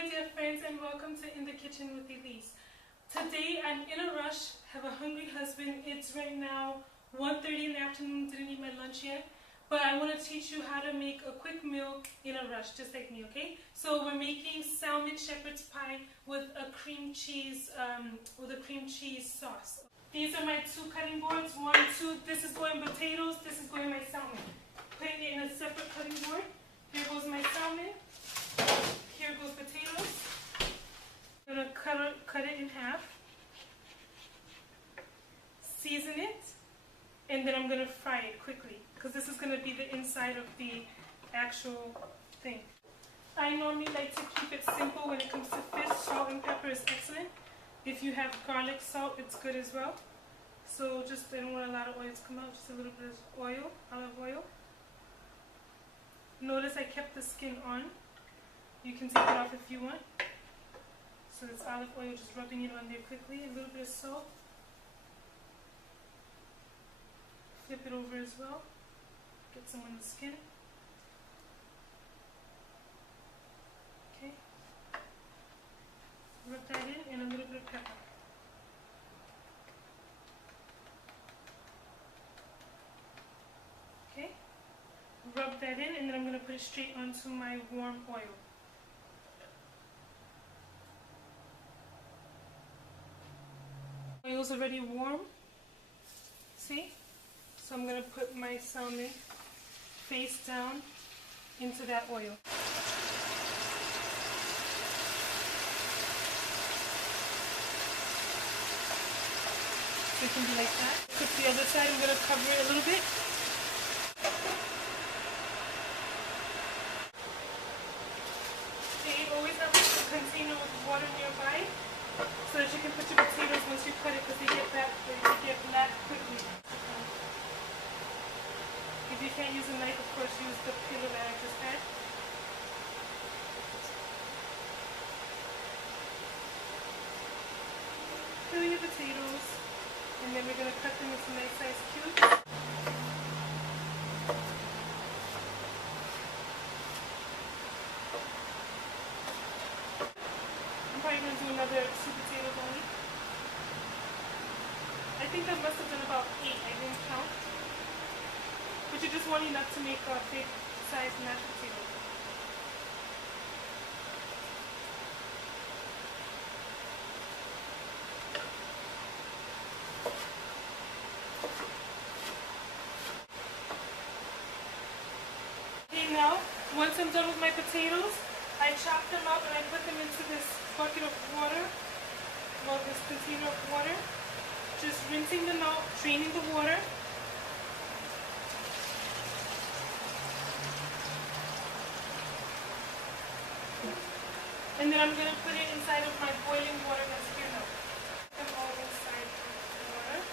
Hi dear friends, and welcome to In the Kitchen with Elise. Today I'm in a rush, have a hungry husband. It's right now 1:30 in the afternoon, didn't eat my lunch yet. But I want to teach you how to make a quick meal in a rush, just like me, okay? So we're making salmon shepherd's pie with a cream cheese sauce. These are my two cutting boards, 1, 2. This is going potatoes, this is going my salmon. Putting it in a separate cutting board. Here goes my salmon. Here goes potatoes. I'm going to cut it in half. Season it. And then I'm going to fry it quickly, because this is going to be the inside of the actual thing. I normally like to keep it simple when it comes to fish. Salt and pepper is excellent. If you have garlic salt, it's good as well. So I don't want a lot of oil to come out, just a little bit of oil, olive oil. Notice I kept the skin on. You can take it off if you want. So it's olive oil, just rubbing it on there quickly. A little bit of salt. Flip it over as well. Get some on the skin. Okay. Rub that in and a little bit of pepper. Okay. Rub that in, and then I'm going to put it straight onto my warm oil. Oil's already warm. See? So I'm going to put my salmon face down into that oil. So it can be like that. Put the other side, I'm going to cover it a little bit. Okay, always have a container with water nearby so that you can put your potatoes once you cut it, because they get black quickly. If you can't use a knife, of course, use the peeler that I just had. Peel your potatoes, and then we're going to cut them into nice sized cubes. I'm probably going to do another 2 potatoes only. I think I must have done about 8, I didn't count. But you just want enough to make a big size mashed potato. Okay, now, once I'm done with my potatoes, I chop them up and I put them into this bucket of water, well, this container of water. Just rinsing them out, draining the water. And then I'm going to put it inside of my boiling water that's here now. Put them all inside the water.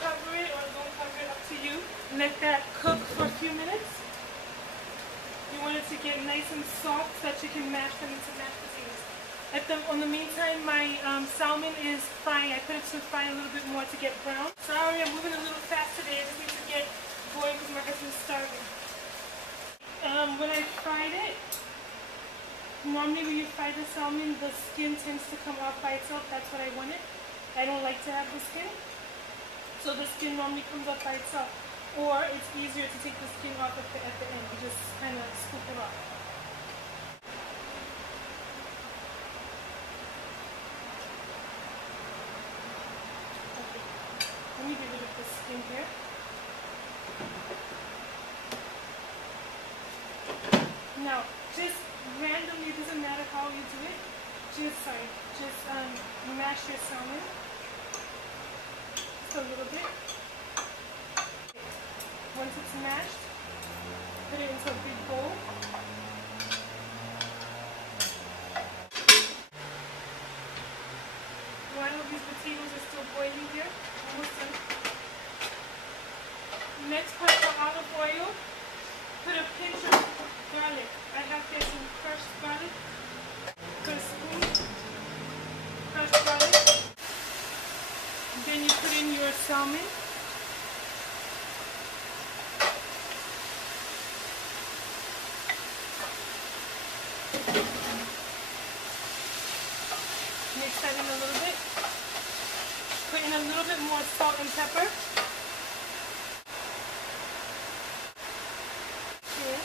Cover it or don't cover it, up to you. Let that cook for a few minutes. You want it to get nice and soft so that you can mash them into mashed potatoes. On the meantime, my salmon is frying. I put it to fry a little bit more to get brown. Sorry, I'm moving a little fast today. I just need to get going because my husband's starving. When I fried it, normally when you fry the salmon, the skin tends to come off by itself. That's what I wanted. I don't like to have the skin. So the skin normally comes off by itself. Or it's easier to take the skin off at the end. You just kind of scoop it off. Okay. Let me get rid of the skin here. Now, just randomly, it doesn't matter how you do it, just mash your salmon just a little bit. Once it's mashed, put it into a big bowl. While these potatoes are still boiling here, almost done. Next part for olive oil, put a pinch of garlic. I have here some crushed garlic. Put a spoon, crushed garlic. Then you put in your salmon. Mix that in a little bit. Put in a little bit more salt and pepper. Okay.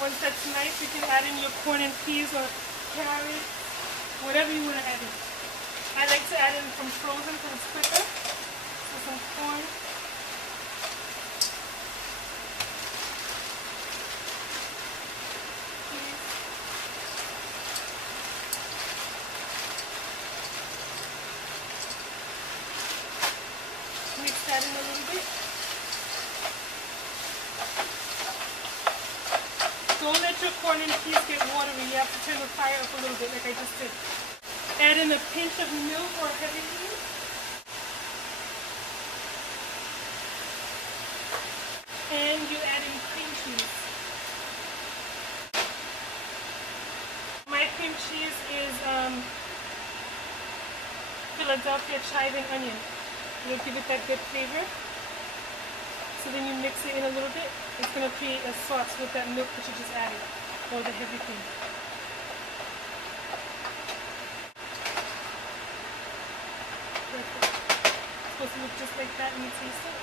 Once that's nice, you can add in your corn and peas or carrots, whatever you want to add in. I like to add in from frozen because it's quicker. So some corn. Mix that in a little bit. Don't let your corn and peas get watery. You have to turn the fire up a little bit like I just did. Add in a pinch of milk or heavy cream. And you add in cream cheese. My cream cheese is Philadelphia chive and onion. It'll give it that good flavor. So then you mix it in a little bit. It's going to create a sauce with that milk that you just added, or the heavy cream. Perfect. It's supposed to look just like that when you taste it.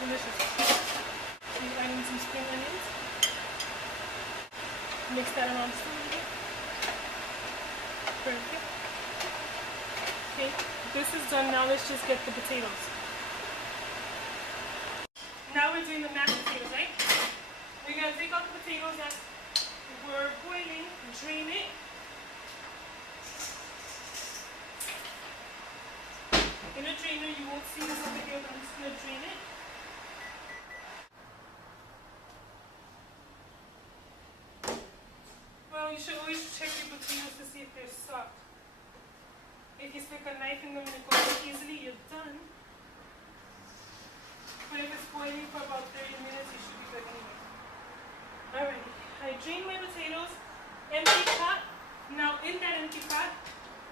Delicious. So you add in some spring onions. Mix that around just a little bit. Perfect. Okay, this is done. Now let's just get the potatoes. Now we're doing the mashed potatoes, right? We're going to take out the potatoes that were boiling, drain it. In a drainer, you won't see this over here, but I'm just going to drain it. Well, you should always check your potatoes to see if they're soft. If you stick a knife in them and it goes easily, you're done. But if it's boiling for about 30 minutes, you should be good anyway. Alright, I drained my potatoes, empty pot. Now in that empty pot,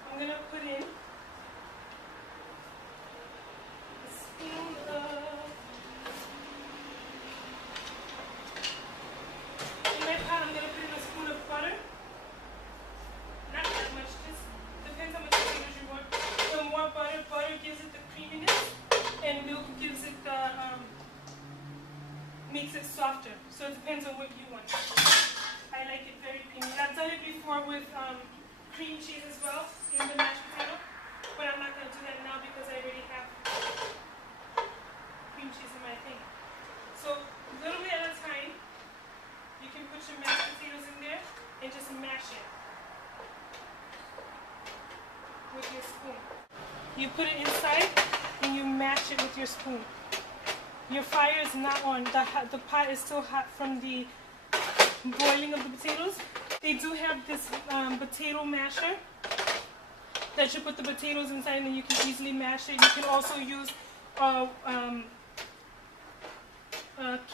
I'm going to put in a spoon of... In my pot, I'm going to put in a spoon of butter. Not that much, just depends how much potatoes you want. The more butter gives it the creaminess, and milk gives it the, makes it softer. So it depends on what you want. I like it very creamy. I've done it before with cream cheese as well in the mashed potato, but I'm not going to do that now because I already have cream cheese in my thing. So a little bit at a time, you can put your mashed potatoes in there and just mash it with your spoon. You put it inside and you mash it with your spoon. Your fire is not on. The pot is still hot from the boiling of the potatoes. They do have this potato masher that you put the potatoes inside and then you can easily mash it. You can also use a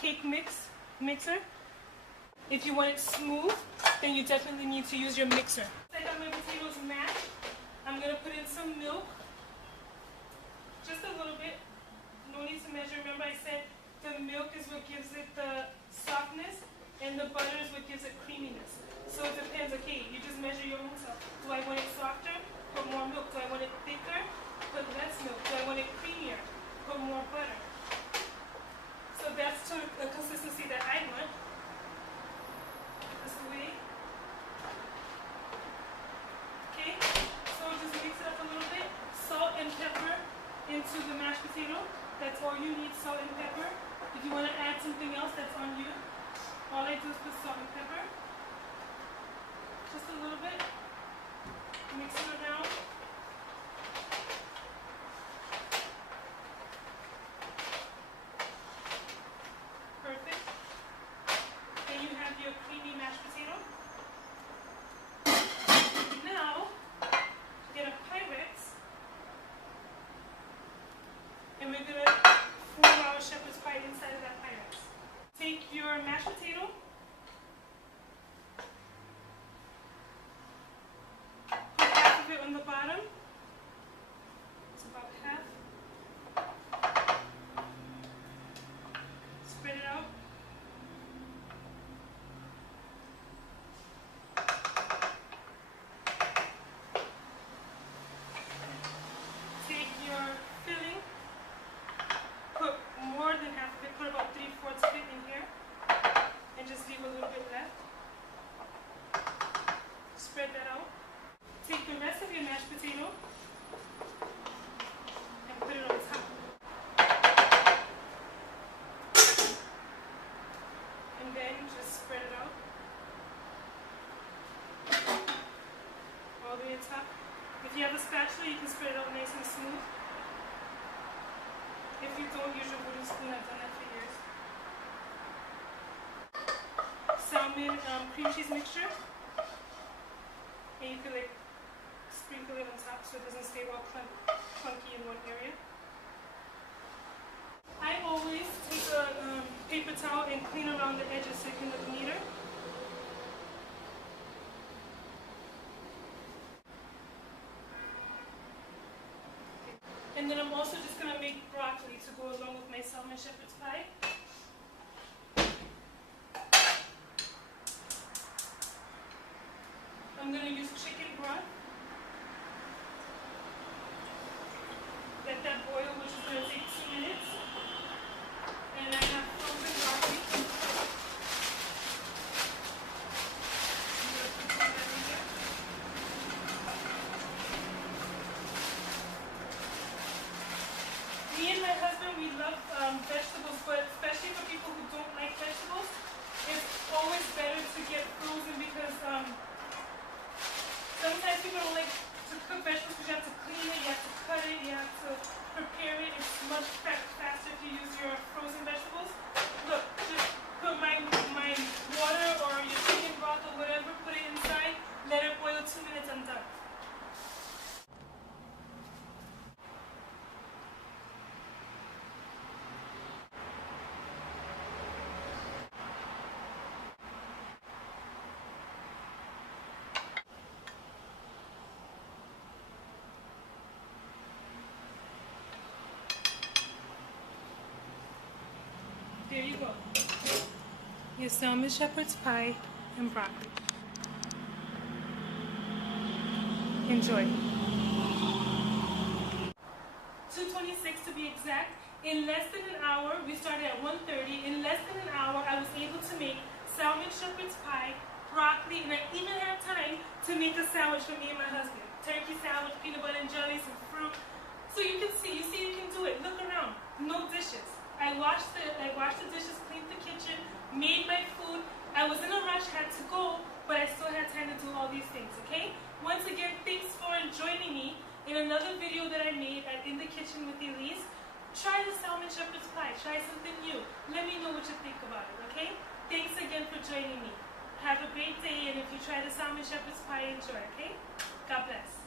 cake mixer. If you want it smooth, then you definitely need to use your mixer. I got my potatoes mashed. I'm going to put in some milk, just a little bit. No need to measure. Remember I said the milk is what gives it the softness and the butter is what gives it creaminess. So it depends. Okay, you just measure your own self. Do I want it softer? Put more milk. Do I want it thicker? Put less milk. Do I want it creamier? Put more butter. So that's to the consistency that I want. This way. Okay, so just mix it up a little bit. Salt and pepper into the mashed potato. That's all you need, salt and pepper. If you want to add something else, that's on you. All I do is put salt and pepper. Just a little bit. Mix it around. Perfect. Then you have your creamy mashed potato. Now, get a Pyrex. And we're going to form our shepherd's pie inside of that Pyrex. Take your mashed potato. Put half of it on the bottom. It's about half. Spread it out. If you have a spatula, you can spread it out nice and smooth. If you don't use your wooden spoon, I've done that for years. Salmon cream cheese mixture. And you can like sprinkle it on top so it doesn't stay all clunky in one area. I always take a paper towel and clean around the edges so it can look neater. And then I'm also just going to make broccoli to go along with my salmon shepherd's pie. I'm going to use chicken broth. Let that boil, which is going to take 2 minutes. And I have frozen broccoli. I'm going to put some of that in there. Me and my husband, we love vegetables, but especially for people who don't like vegetables, it's always better to get frozen because sometimes people don't like to cook vegetables because you have to clean it, you have to cut it, you have to prepare it. It's much faster if you use your frozen vegetables. Look, just put my water or your chicken broth or whatever, put it inside, let it boil 2 minutes, I'm done. There you go. Your salmon shepherd's pie and broccoli. Enjoy. 2:26 to be exact. In less than an hour, we started at 1:30. In less than an hour, I was able to make salmon shepherd's pie, broccoli, and I even had time to make a sandwich for me and my husband. Turkey sandwich, peanut butter and jelly, some fruit. So you can see, you can do it. Look around. No dishes. I washed the dishes, cleaned the kitchen, made my food. I was in a rush, had to go, but I still had time to do all these things, okay? Once again, thanks for joining me in another video that I made at In the Kitchen with Elise. Try the salmon shepherd's pie. Try something new. Let me know what you think about it, okay? Thanks again for joining me. Have a great day, and if you try the salmon shepherd's pie, enjoy, okay? God bless.